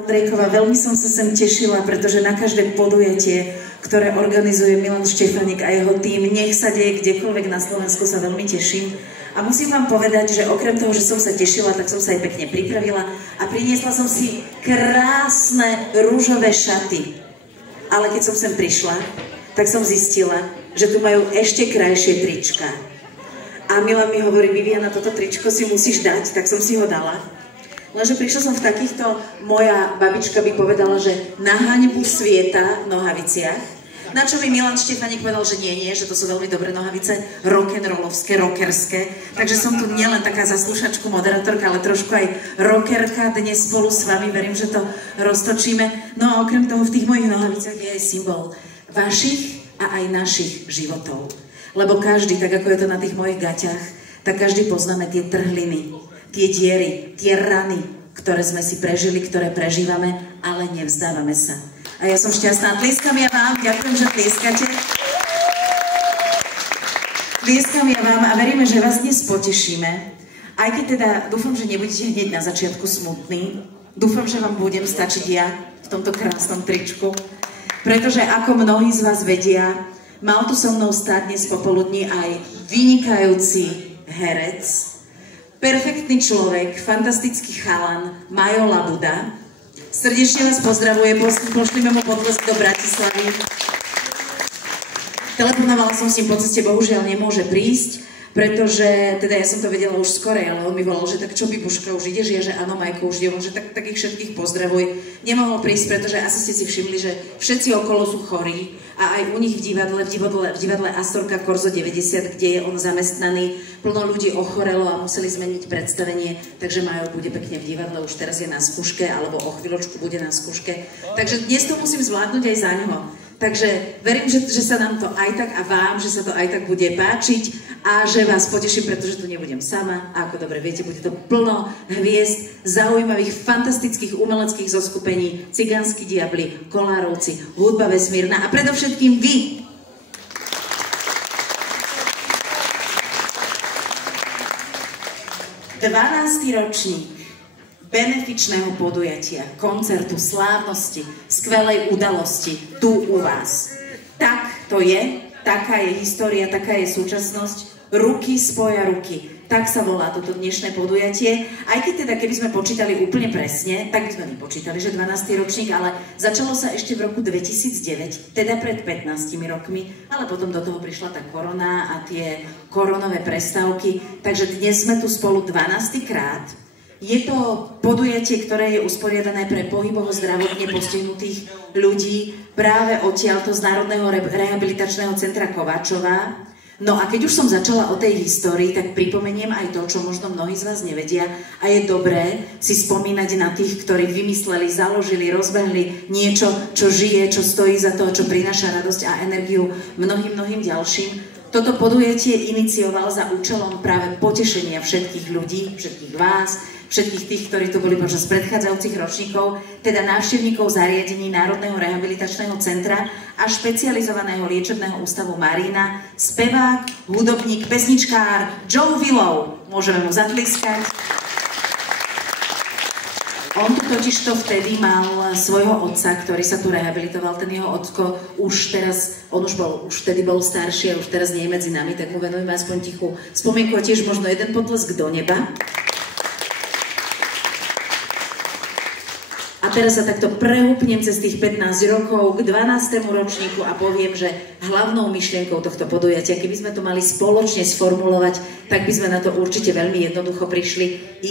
Ondrejková, veľmi som sa sem tešila, pretože na každé podujatie, ktoré organizuje Milan Štefanik a jeho tým, nech sa deje kdekoľvek na Slovensku, sa veľmi teším. A musím vám povedať, že okrem toho, že som sa tešila, tak som sa aj pekne pripravila a priniesla som si krásne rúžové šaty. Ale keď som sem prišla, tak som zistila, že tu majú ešte krajšie trička. A Milan mi hovorí, Viviana, toto tričko si musíš dať, tak som si ho dala. Lenže prišla som v takýchto, moja babička by povedala, že na haňbu svieta v nohaviciach. Na čo mi Milan Štefanik povedal, že nie, že to sú veľmi dobré nohavice, rock'n'rollovské, rockerské. Takže som tu nielen taká zaslúšačku, moderátorka, ale trošku aj rockerka dnes spolu s vami. Verím, že to roztočíme. No a okrem toho v tých mojich nohaviciach je aj symbol vašich a aj našich životov. Lebo každý, tak ako je to na tých mojich gaťach, tak každý poznáme tie trhliny, tie diery, tie rany, ktoré sme si prežili, ktoré prežívame, ale nevzdávame sa. A ja som šťastná. Tlieskam ja vám, ďakujem, že tlieskate. Tlieskam ja vám a veríme, že vás dnes potešíme. Aj keď teda dúfam, že nebudete hneď na začiatku smutní. Dúfam, že vám budem stačiť ja v tomto krásnom tričku. Pretože ako mnohí z vás vedia, mal tu so mnou stáť dnes popoludní aj vynikajúci herec, perfektný človek, fantastický chalan, Majo Labuda. Srdečne vás pozdravuje, pošlíme mu potlesk do Bratislavy. Telefonovala som s ním po ceste, bohužiaľ nemôže prísť, pretože, teda ja som to vedela už skorej, ale on mi volal, že tak čo, Bibuška, už ideš? Ja, že áno, Majko, už idem, že tak ich všetkých pozdravuj. Nemohol prísť, pretože asi ste si všimli, že všetci okolo sú chorí a aj u nich v divadle Astorka Korzo 90, kde je on zamestnaný, plno ľudí ochorelo a museli zmeniť predstavenie, takže Majo bude pekne v divadle, už teraz je na skúške, alebo o chvíľočku bude na skúške. Takže dnes to musím zvládnuť aj za ňoho. Takže verím, že sa nám to aj tak a vám, že sa to aj tak bude páčiť a že vás poteším, pretože tu nebudem sama. A ako dobre viete, bude to plno hviezd, zaujímavých, fantastických umeleckých zoskupení, Cigánsky diabli, Kolárovci, hudba vesmírna a predovšetkým vy. Dvanácty ročník benefičného podujatia, koncertu, slávnosti, skvelej udalosti tu u vás. Tak to je, taká je história, taká je súčasnosť. Ruky spoja ruky. Tak sa volá toto dnešné podujatie. Aj keď teda, keby sme počítali úplne presne, tak by sme nepočítali, že 12. ročník, ale začalo sa ešte v roku 2009, teda pred 15 rokmi, ale potom do toho prišla tá korona a tie koronové prestávky. Takže dnes sme tu spolu 12. krát. Je to podujatie, ktoré je usporiadané pre pohybovo zdravotne postihnutých ľudí práve odtiaľto z Národného rehabilitačného centra Kováčová. No a keď už som začala o tej histórii, tak pripomeniem aj to, čo možno mnohí z vás nevedia a je dobré si spomínať na tých, ktorí vymysleli, založili, rozbehli niečo, čo žije, čo stojí za to, čo prináša radosť a energiu mnohým ďalším. Toto podujatie inicioval za účelom práve potešenia všetkých ľudí, všetkých vás, všetkých tých, ktorí tu boli počas predchádzajúcich ročníkov, teda návštevníkov zariadení Národného rehabilitačného centra a špecializovaného liečebného ústavu Marina, spevák, hudobník, pesničkár Joe Willow. Môžeme mu zatliskať. On tu totižto vtedy mal svojho otca, ktorý sa tu rehabilitoval. Ten jeho otko už vtedy bol starší a už teraz nie je medzi nami, tak mu venujeme aspoň tichú spomienku a tiež možno jeden potlesk do neba. A teraz sa takto prehúpnem cez tých 15 rokov k 12. ročníku a poviem, že hlavnou myšlienkou tohto podujatia, keby sme to mali spoločne sformulovať, tak by sme na to určite veľmi jednoducho prišli,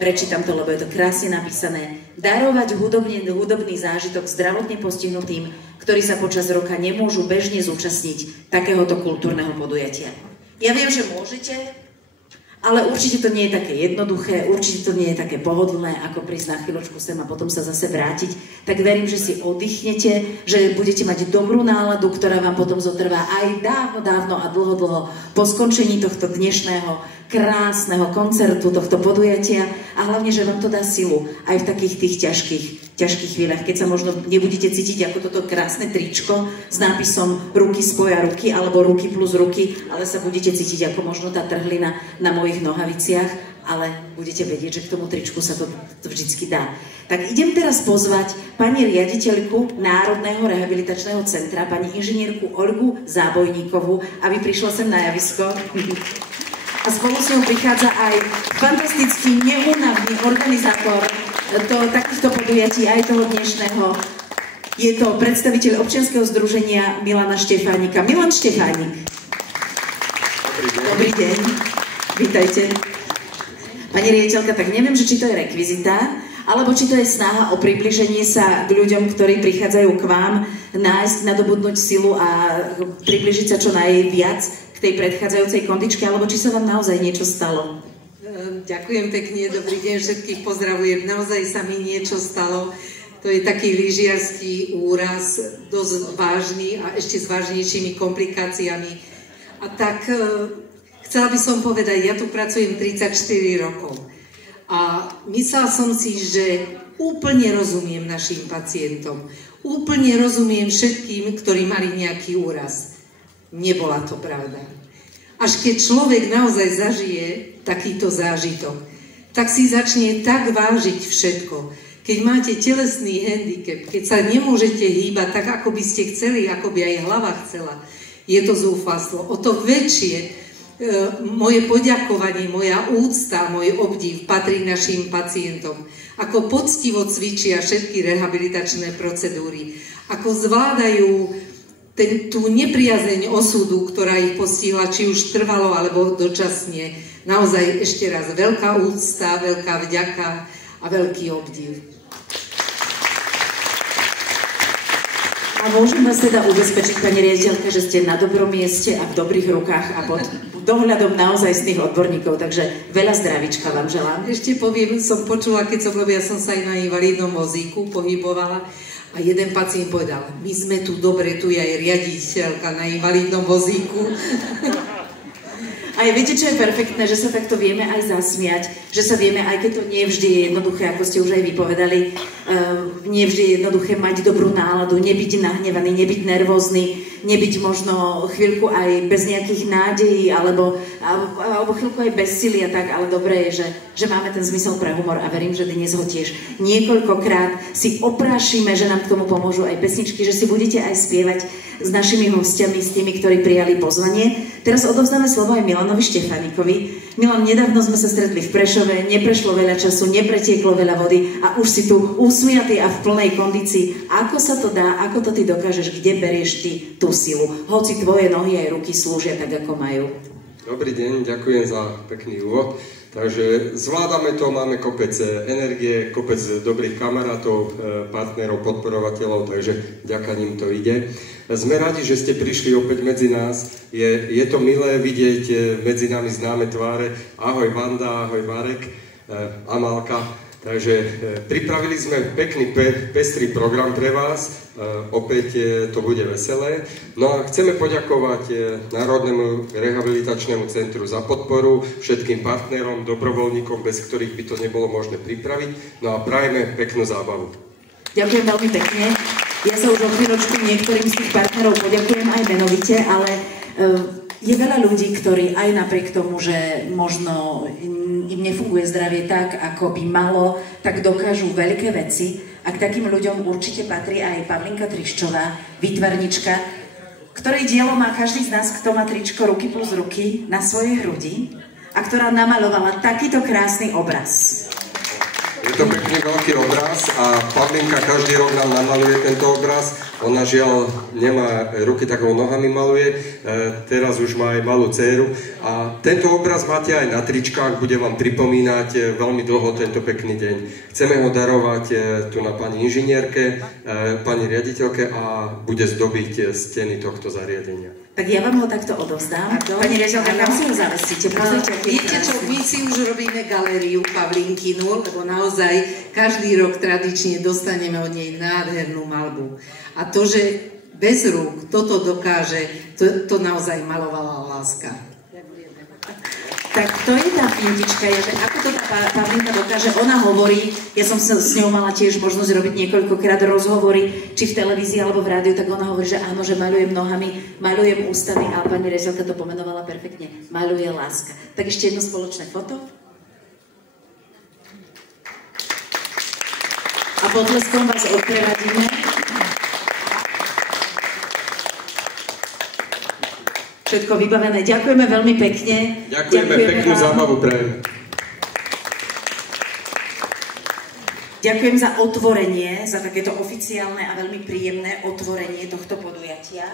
prečítam to, lebo je to krásne napísané, darovať hudobný zážitok zdravotne postihnutým, ktorí sa počas roka nemôžu bežne zúčastniť takéhoto kultúrneho podujatia. Ja viem, že môžete, ale určite to nie je také jednoduché, určite to nie je také pohodlné, ako prísť na chvíľočku sem a potom sa zase vrátiť. Tak verím, že si oddychnete, že budete mať dobrú náladu, ktorá vám potom zotrvá aj dávno a dlho po skončení tohto dnešného krásneho koncertu, tohto podujatia a hlavne, že vám to dá silu aj v takých tých ťažkých chvíľach, keď sa možno nebudete cítiť ako toto krásne tričko s nápisom ruky spoja ruky alebo ruky plus ruky, ale sa budete cítiť ako možno tá trhlina na mojich nohaviciach ale budete vedieť, že k tomu tričku sa to vždycky dá. Tak idem teraz pozvať pani riaditeľku Národného rehabilitačného centra, pani inžinierku Olgu Zábojníkovú, aby prišla sem na javisko. A spolu s ňou prichádza aj fantastický, neúnavný organizátor takýchto podujatí, aj toho dnešného. Je to predstaviteľ občianskeho združenia Milana Štefánika. Milan Štefánik. Dobrý deň. Vítajte. Pani riaditeľka, tak neviem, či to je rekvizita, alebo či to je snaha o približenie sa k ľuďom, ktorí prichádzajú k vám, nájsť, nadobudnúť silu a približiť sa čo najviac k tej predchádzajúcej kondičke, alebo či sa vám naozaj niečo stalo? Ďakujem pekne, dobrý deň, všetkých pozdravujem. Naozaj sa mi niečo stalo. To je taký lyžiarsky úraz, dosť vážny a ešte s vážnejšími komplikáciami. A tak chcela by som povedať, ja tu pracujem 34 rokov a myslela som si, že úplne rozumiem našim pacientom, úplne rozumiem všetkým, ktorí mali nejaký úraz. Nebola to pravda. Až keď človek naozaj zažije takýto zážitok, tak si začne tak vážiť všetko. Keď máte telesný handicap, keď sa nemôžete hýbať tak, ako by ste chceli, ako by aj hlava chcela, je to zúfalstvo. O to väčšie moje poďakovanie, moja úcta, môj obdiv patrí našim pacientom. Ako poctivo cvičia všetky rehabilitačné procedúry. Ako zvládajú tú nepriazeň osudu, ktorá ich postihla, či už trvalo, alebo dočasne. Naozaj ešte raz veľká úcta, veľká vďaka a veľký obdiv. A môžem vás teda ubezpečiť, pani riaditeľka, že ste na dobrom mieste a v dobrých rukách a pod dohľadom naozajstných odborníkov, takže veľa zdravíčka vám želám. Ešte poviem, som počula, lebo ja som sa aj na invalidnom vozíku pohybovala a jeden pacient povedal, my sme tu dobre, tu je aj riaditeľka na invalidnom vozíku. A viete, čo je perfektné, že sa takto vieme aj zasmiať, že sa vieme, aj keď to nie vždy je jednoduché, ako ste už aj vypovedali, nie vždy je jednoduché mať dobrú náladu, nebyť nahnevaný, nebyť nervózny, nebyť možno chvíľku aj bez nejakých nádejí, alebo chvíľku aj bez sily a tak, ale dobré je, že máme ten zmysel pre humor a verím, že dnes ho tiež niekoľkokrát si oprášime, že nám k tomu pomôžu aj pesničky, že si budete aj spievať s našimi hostiami, s tými, ktorí prijali pozvanie. Teraz odovzdáme slovo aj Milanovi Štefánikovi. Milan, nedávno sme sa stretli v Prešove, neprešlo veľa času, nepretieklo veľa vody a už si tu usmiatý a v plnej kondícii. Ako sa to dá, ako to ty dokážeš, kde berieš ty tú silu? Hoci tvoje nohy aj ruky slúžia tak, ako majú. Dobrý deň, ďakujem za pekný úvod. Takže zvládame to, máme kopec energie, kopec dobrých kamarátov, partnerov, podporovateľov, takže vďaka ním to ide. Sme radi, že ste prišli opäť medzi nás. Je to milé vidieť medzi nami známe tváre. Ahoj Vanda, ahoj Marek, Amálka. Takže pripravili sme pekný, pestrý program pre vás. Opäť to bude veselé. No a chceme poďakovať Národnému rehabilitačnému centru za podporu, všetkým partnerom, dobrovoľníkom, bez ktorých by to nebolo možné pripraviť. No a prajeme peknú zábavu. Ďakujem veľmi pekne. Ja sa už o chvíľočku niektorým z tých partnerov poďakujem aj menovite, ale je veľa ľudí, ktorí aj napriek tomu, že možno im nefunguje zdravie tak, ako by malo, tak dokážu veľké veci. A k takým ľuďom určite patrí aj Pavlinka Triščová, výtvarnička, ktorej dielo má každý z nás, kto má tričko Ruky plus ruky na svojej hrudi a ktorá namalovala takýto krásny obraz. Je to pekný veľký obraz a Pavlinka každý rok nám namaluje tento obraz. Ona žiaľ nemá ruky, tak ho nohami maluje. Teraz už má aj malú dcéru. A tento obraz máte aj na tričkách, bude vám pripomínať veľmi dlho tento pekný deň. Chceme ho darovať tu na pani inžinierke, pani riaditeľke a bude zdobiť steny tohto zariadenia. Tak ja vám ho takto odovzdám. Pani riaditeľka, kam si ho zavesíte? Viete čo, my si už robíme galériu Pavlinkinu, lebo naozaj každý rok tradične dostaneme od nej nádhernú malbu. A to, že bez rúk toto dokáže, to naozaj malovala láska. Tak to je tá fintička, že ako to tá Pavlinka dokáže, ona hovorí, ja som sa s ňou mala tiež možnosť robiť niekoľkokrát rozhovory, či v televízii alebo v rádiu, tak ona hovorí, že áno, že maľujem nohami, maľujem ústami, a pani riaditeľka to pomenovala perfektne, maľuje láska. Tak ešte jedno spoločné foto. a potleskom vás odprevadíme. Všetko vybavené. Ďakujeme veľmi pekne. Ďakujeme peknú zábavu prajem. Ďakujem za otvorenie, za takéto oficiálne a veľmi príjemné otvorenie tohto podujatia.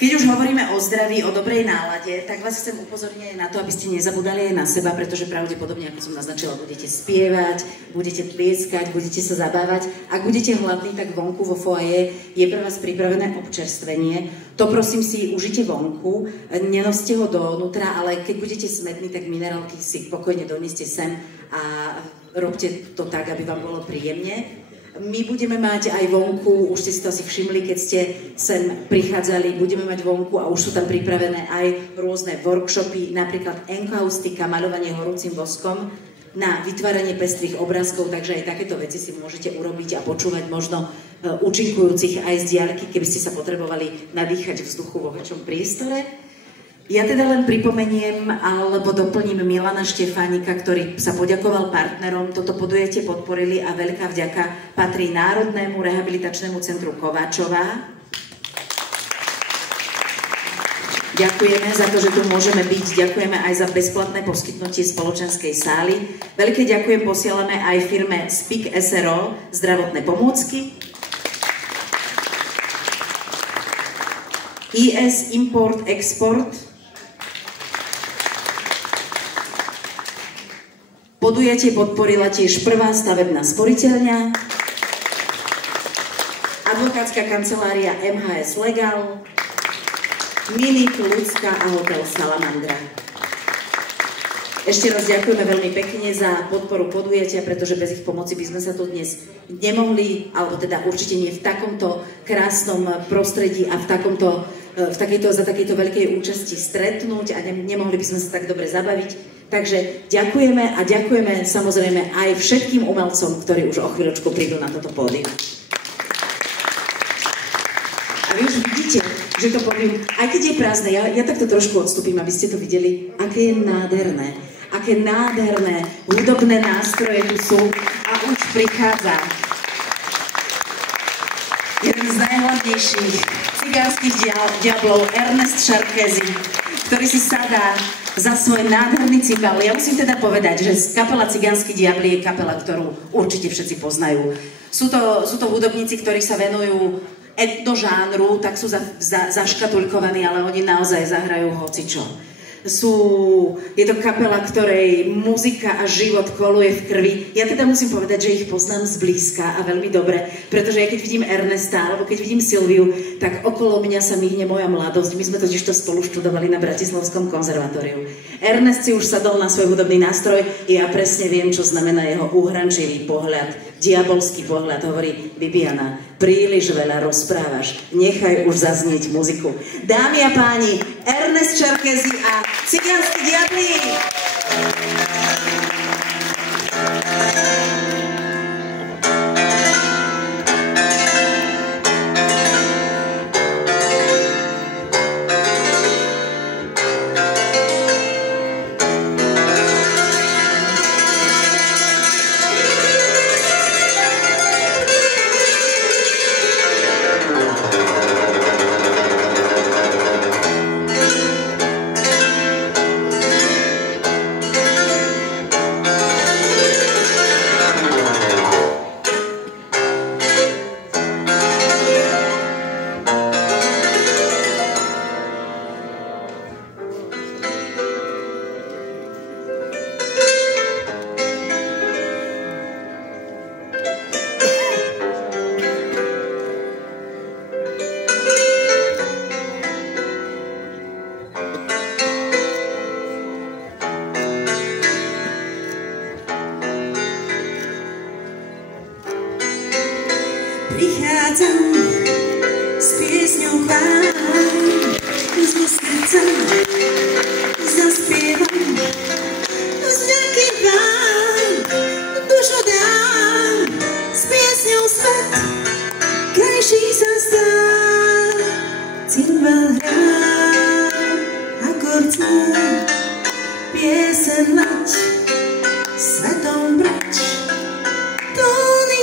Keď už hovoríme o zdraví, o dobrej nálade, tak vás chcem upozorniť aj na to, aby ste nezabudali aj na seba, pretože pravdepodobne, ako som naznačila, budete spievať, budete tlieskať, budete sa zabávať. Ak budete hladní, tak vonku vo foaje je pre vás pripravené občerstvenie. To prosím si užite vonku, nenoste ho dovnútra, ale keď budete smední, tak minerálky si pokojne doneste sem a robte to tak, aby vám bolo príjemne. My budeme mať aj vonku, už ste si to asi všimli, keď ste sem prichádzali, budeme mať vonku a už sú tam pripravené aj rôzne workshopy, napríklad enkaustika, maľovanie horúcim voskom na vytváranie pestrých obrázkov, takže aj takéto veci si môžete urobiť a počúvať možno účinkujúcich aj z diaľky, keby ste sa potrebovali nadýchať vzduchu vo väčšom priestore. Ja teda len pripomeniem alebo doplním Milana Štefánika, ktorý sa poďakoval partnerom, toto podujatie podporili a veľká vďaka patrí Národnému rehabilitačnému centru Kováčová. Ďakujeme za to, že tu môžeme byť, ďakujeme aj za bezplatné poskytnutie spoločenskej sály. Veľké ďakujem posielame aj firme SPIK SRO zdravotné pomôcky, IS Import Export. Podujatie podporila tiež Prvá stavebná sporiteľňa, advokátska kancelária MHS Legal, Minik, Ľudská a hotel Salamandra. Ešte raz ďakujeme veľmi pekne za podporu podujatia, pretože bez ich pomoci by sme sa tu dnes nemohli, alebo teda určite nie v takomto krásnom prostredí a za takejto veľkej účasti stretnúť a nemohli by sme sa tak dobre zabaviť. Takže ďakujeme a ďakujeme samozrejme aj všetkým umelcom, ktorí už o chvíľočku prídu na toto pódium. A vy už vidíte, že to pódium, aj keď je prázdne, ja takto trošku odstúpim, aby ste to videli, aké je nádherné. Aké nádherné hudobné nástroje tu sú a už prichádza jeden z najhlavnejších cigánskych diablov, Ernest Šarkézy, ktorý si sadá za svoj nádherný cymbal. Ja musím teda povedať, že kapela Cigánski diabli je kapela, ktorú určite všetci poznajú. Sú to hudobníci, ktorí sa venujú etnožánru, tak sú zaškatulkovaní, ale oni naozaj zahrajú hocičo. Je to kapela, ktorej muzika a život koluje v krvi. Ja teda musím povedať, že ich poznám zblízka a veľmi dobre, pretože ja keď vidím Ernesta, alebo keď vidím Silviu, tak okolo mňa sa mihne moja mladosť. My sme totiž to spolu študovali na Bratislavskom konzervatóriu. Ernest si už sadol na svoj hudobný nástroj, ja presne viem, čo znamená jeho uhrančivý pohľad, diabolský pohľad. Hovorí: Bibiana, príliš veľa rozprávaš, nechaj už zaznieť muziku. Dámy a páni, Ernest Šarkézy a Cigánski diabli! Prichádzam s piesňou k vám, zo srdca zaspievam, z vďaky vám dušu dám, s piesňou svet krajší sa stá. Cymbal hrá, akord zná, pieseň laď, svetom brať, tóny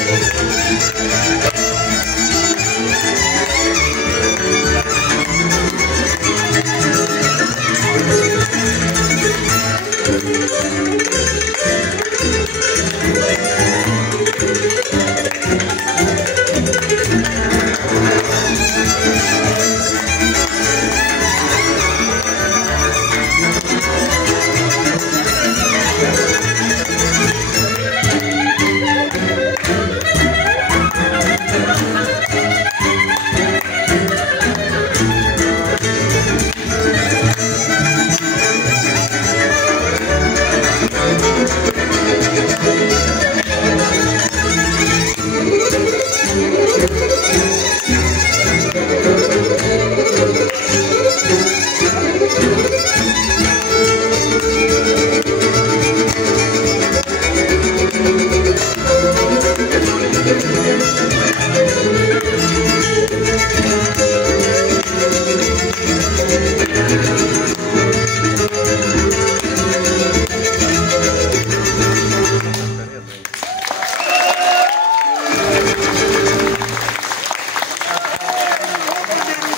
Thank you.